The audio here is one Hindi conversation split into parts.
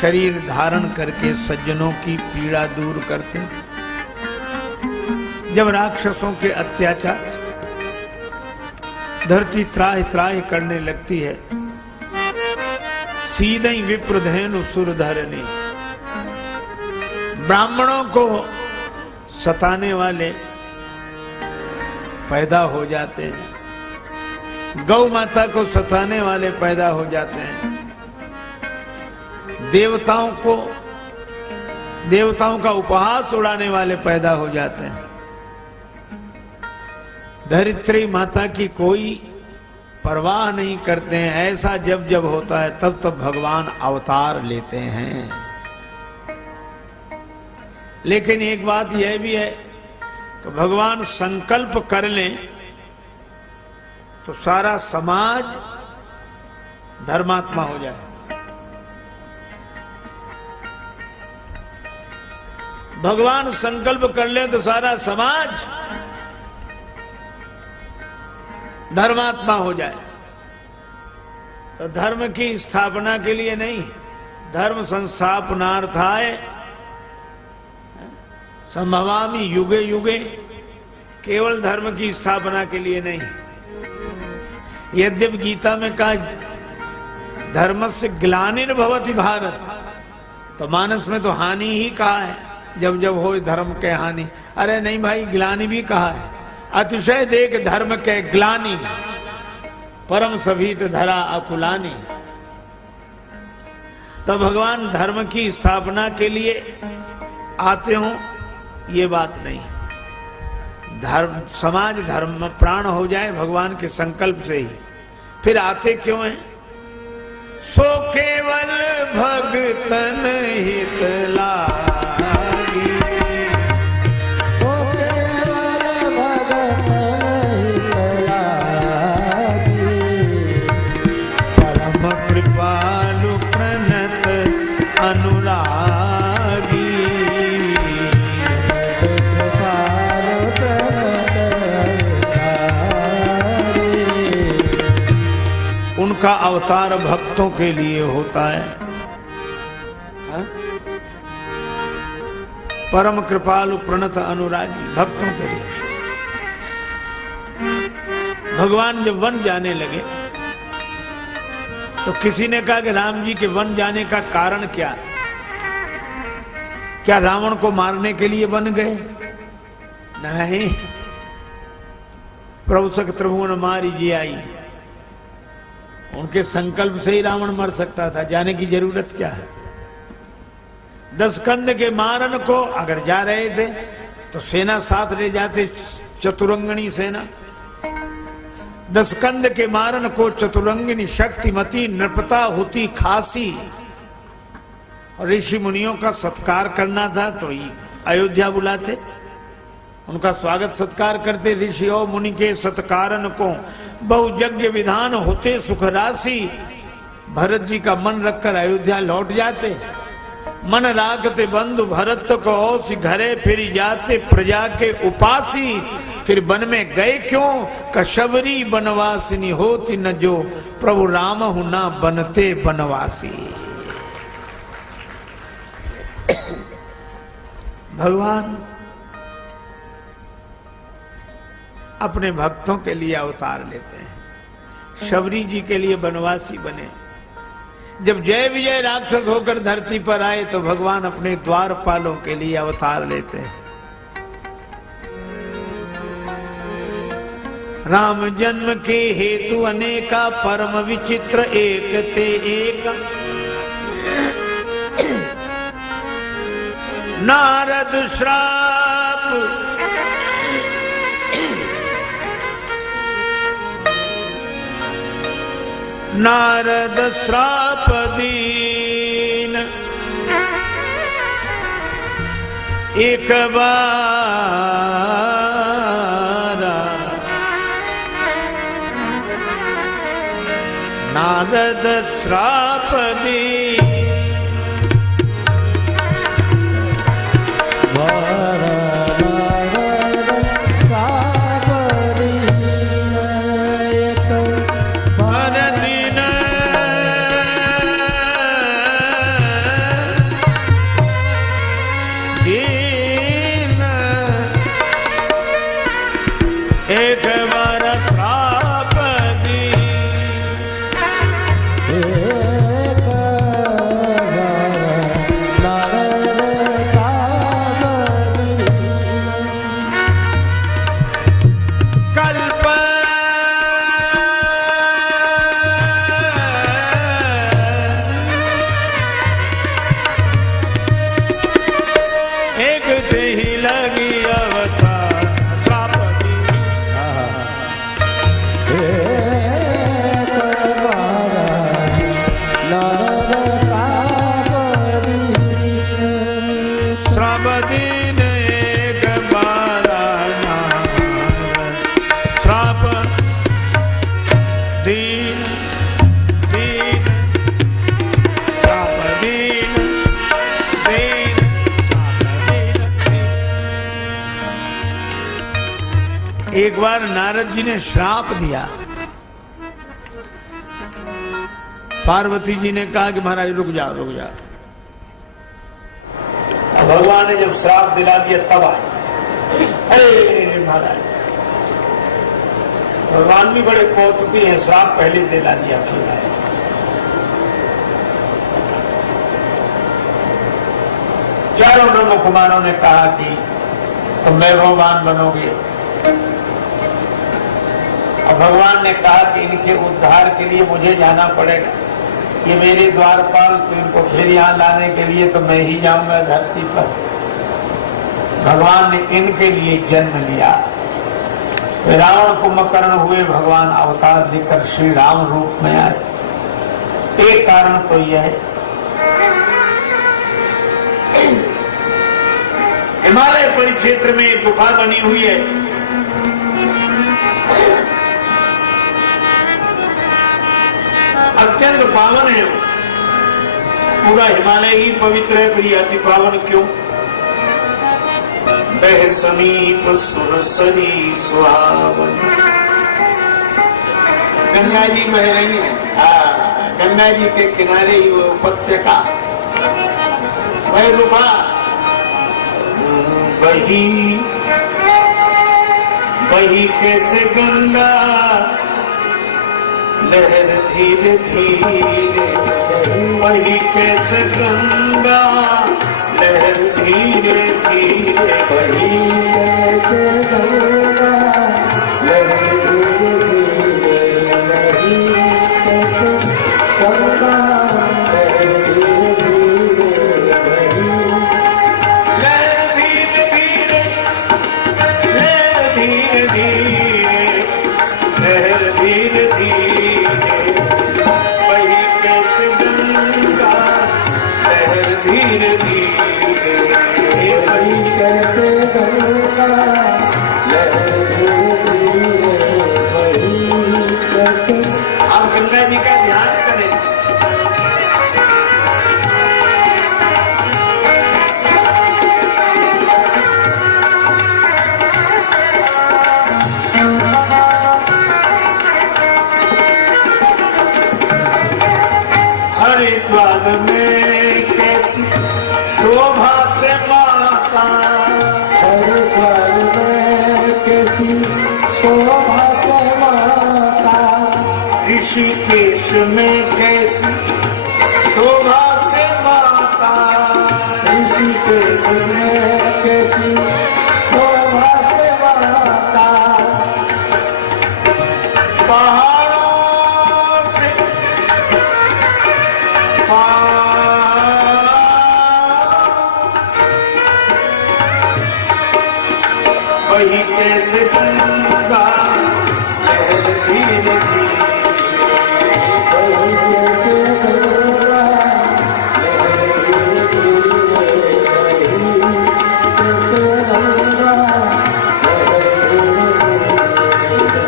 शरीर धारण करके सज्जनों की पीड़ा दूर करते। जब राक्षसों के अत्याचार धरती त्राहि त्राहि करने लगती है, सीधे ही विप्रधेनु सुरधरनी, ब्राह्मणों को सताने वाले पैदा हो जाते हैं, गौ माता को सताने वाले पैदा हो जाते हैं, देवताओं का उपहास उड़ाने वाले पैदा हो जाते हैं। धरित्री माता की कोई परवाह नहीं करते हैं। ऐसा जब जब होता है तब तब भगवान अवतार लेते हैं। लेकिन एक बात यह भी है कि भगवान संकल्प कर लें तो सारा समाज धर्मात्मा हो जाए। भगवान संकल्प कर ले तो सारा समाज धर्मात्मा हो जाए। तो धर्म की स्थापना के लिए नहीं, धर्म संस्थापनार्थाय संभवामि युगे युगे, केवल धर्म की स्थापना के लिए नहीं। यद्यपि गीता में कहा धर्मस्य ग्लानिर्भवति भारत, तो मानस में तो हानि ही कहा है, जब जब हो धर्म के हानि। अरे नहीं भाई, ग्लानि भी कहा है। अतिशय देख धर्म के ग्लानि, परम सभीत धरा अकुलानी। तो भगवान धर्म की स्थापना के लिए आते हों ये बात नहीं। धर्म समाज धर्म में प्राण हो जाए भगवान के संकल्प से ही। फिर आते क्यों हैं? सो केवल भगतन हित लागी, सो केवल भगतन हित लागी, परम कृपालु प्रणत अनुरागी। कृपालु प्रणत अनुरागी। उनका अवतार भक्तों के लिए होता है। परम कृपालु प्रणत अनुरागी, भक्तों के लिए। भगवान जब वन जाने लगे तो किसी ने कहा कि राम जी के वन जाने का कारण क्या? क्या रावण को मारने के लिए बन गए? नहीं, प्रभु सक त्रिभुवन मारी जी आई। उनके संकल्प से ही रावण मर सकता था, जाने की जरूरत क्या है? 10 कंद के मारन को अगर जा रहे थे तो सेना साथ ले जाते, चतुरंगणी सेना। 10 कंद के मारन को चतुरंगिनी शक्तिमती नृपता होती खासी। और ऋषि मुनियों का सत्कार करना था तो अयोध्या बुलाते, उनका स्वागत सत्कार करते। ऋषि और मुनि के सत्कारन को बहु यज्ञ विधान होते सुख राशि। भरत जी का मन रखकर अयोध्या लौट जाते। मन रागते बंधु भरत को औसी घरे फिर जाते प्रजा के उपासी। फिर वन में गए क्यों? कशबरी बनवासिनी होती न जो प्रभु राम हूं ना बनते बनवासी। भगवान अपने भक्तों के लिए अवतार लेते हैं। शबरी जी के लिए बनवासी बने। जब जय विजय राक्षस होकर धरती पर आए तो भगवान अपने द्वारपालों के लिए अवतार लेते हैं। राम जन्म के हेतु अनेका, परम विचित्र एक ते एक। नारद श्राप नारद श्राप दीन, एक बार नारद श्राप दीन। दीन एक बारा नारद श्राप दीन दीन श्राप दीन दीन श्राप दीन दीन। एक बार नारद जी ने श्राप दिया। पार्वती जी ने कहा कि महाराज रुक जाओ रुक जाओ। भगवान ने जब श्राप दिला दिया तब आए। अरे महाराज भगवान भी बड़े कौतुकी हैं, श्राप पहले दिला दिया फिर आए। चारों ब्रह्म कुमारों ने कहा कि तुम वैभववान बनोगे। और भगवान ने कहा कि इनके उद्धार के लिए मुझे जाना पड़ेगा। ये मेरे द्वारपाल, तो इनको फिर यहाँ लाने के लिए तो मैं ही जाऊंगा धरती पर। भगवान ने इनके लिए जन्म लिया। रावण कुंभकर्ण हुए, भगवान अवतार लेकर श्री राम रूप में आए। एक कारण तो यह है हिमालय परिक्षेत्र में एक गुफा बनी हुई है। अत्यंत पावन है। पूरा हिमालय ही पवित्र है, पर यह अति पावन क्यों? बह समीप सुरसरी सुहावन। गंगा जी बह रही है। गंगा जी के किनारे ही वो उपत्यका, वह गुफा बही बही कैसे गंगा लहर धीरे धीरे। वही कैसे गंगा लहर धीरे धीरे। वही कैसे गंगा लहर धीरे धीरे। वही कैसे गंगा लहर धीरे धीरे। लहर धीरे धीरे लहर धीरे धीरे। वही कैसे गंगा लहर धीरे धीरे। वही कैसे गंगा लहर धीरे धीरे। वही कैसे। आप गंगा जी का ध्यान करें। हरिद्वार में कैसी शोभा से माता। हरिद्वार में कैसी शोभा से माता। ऋषिकेश में कैसी शोभा से माता। ऋषिकेश में कैसी शोभा से माता। पहाड़ों से वही कैसे गंगा लहर धीरे धीरे। वही कैसे गंगा लहर धीरे धीरे।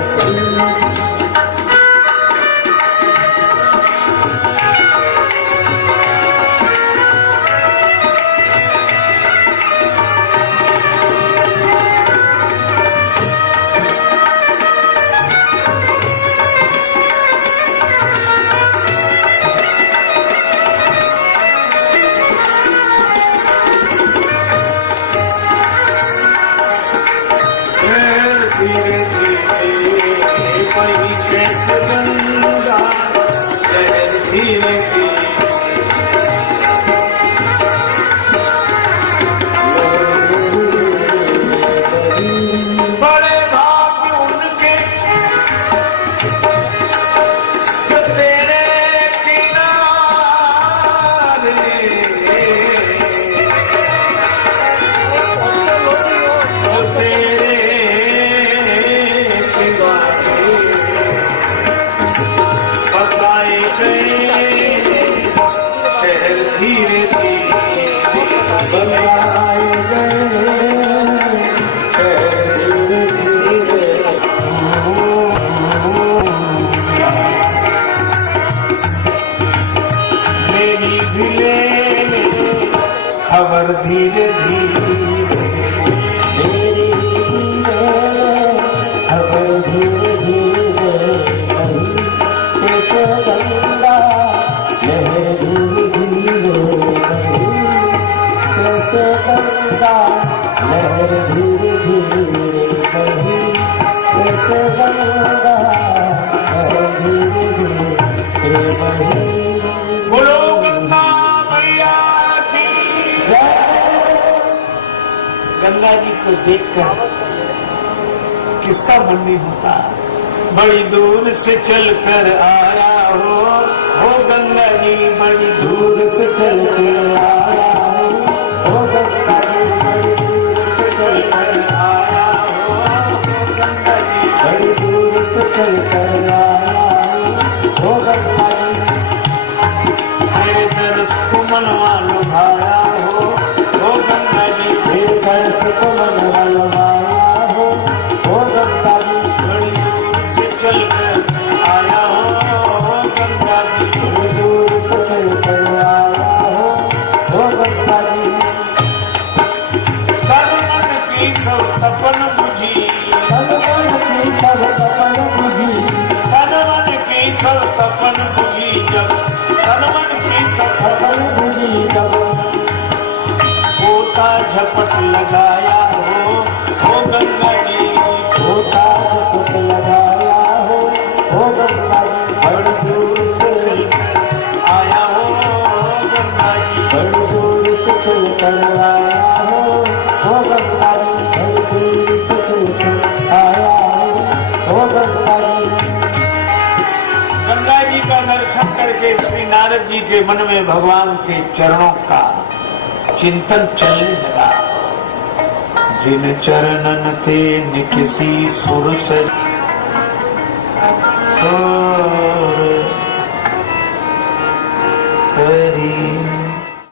वही कैसे गंगा लहर धीरे धीरे। वही कैसे गंगा लहर धीरे धीरे। बड़े भाग्य उनके जो तेरे किनारे। जो तेरे बसाए गए शहर धीरे धीरे। बसाए गए अवर धीरे धीरे मेरे अब धीरे धीरे बही कैसे गंगा लहर धीरे धीरे बही कैसे गंगा लहर धीरे धीरे बही कैसे गंगा लहर धीरे धीरे बही बोलो गंगा मैया की गंगा जी को देखकर किसका मन नहीं होता? बड़ी दूर से चलकर आया हो गंगा जी, बड़ी दूर से चल के आया हो गंगा जी बड़ी दूर से चल कर आया हो गंगा जी, बड़ी दूर से चल कर आया हो गंगा जी तेरे दर्श को मनवा लुभाया हो गंगा जी, फिर दर्श को मनवा लुभाया हो गंगा जी बड़ी दूर से चलकर आया हो गंगा जी, बड़ी दूर से चल कर आया हो गंगा जी तन मन की सब तपन बुझी, तन मन की सब तपन बुझी तन मन की सब तपन बुझी, जब तन मन की सब तपन बुझी जब गोता झपट लगाया हो गंगा जी, छोटा झपट लगाया हो गंगा जी बड़ी दूर से चलकर आया हो गंगा जी, बड़ी दूर से चल कर आया हो गंगा जी बड़ी दूर से चल कर आया हो गंगा जी गंगा जी का दर्शन करके श्री नारद जी के मन में भगवान के चरणों का चिंतन चलने लगा। जिन चरणन ते निकिसी सुर से सुर सरी